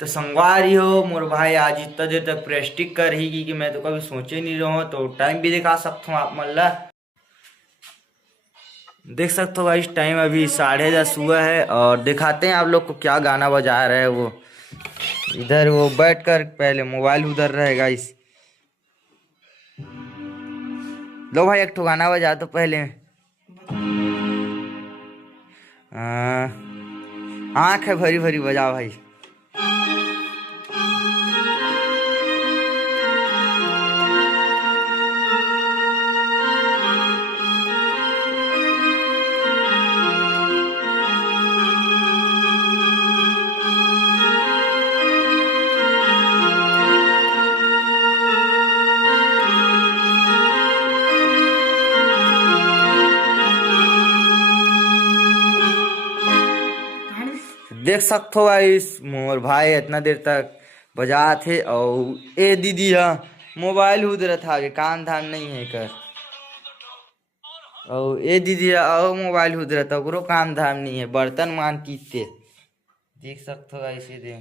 तो संगवा रही हो मोर भाई आज इतना देर तक प्रैक्टिस कर ही कि मैं तो कभी सोचे नहीं रहा हूँ। तो टाइम भी दिखा सकता हूँ आप मन ला देख सकते हो भाई। इस टाइम अभी 10:30 हुआ है और दिखाते हैं आप लोग को क्या गाना बजा रहे हैं वो। इधर वो बैठ कर पहले मोबाइल उधर रहेगा इस। लो भाई एक ठो गाना बजा तो पहले। आँख है भरी भरी बजा भाई। देख सकते हो भाई इस मोर भाई इतना देर तक बजा थे और ए दीदी हा मोबाइल उधर था कान धान नहीं है कर। और ए दीदी और मोबाइल उधर था ओकरो काम धाम नहीं है बर्तन मान कीते देख सकते हो ऐसे दे।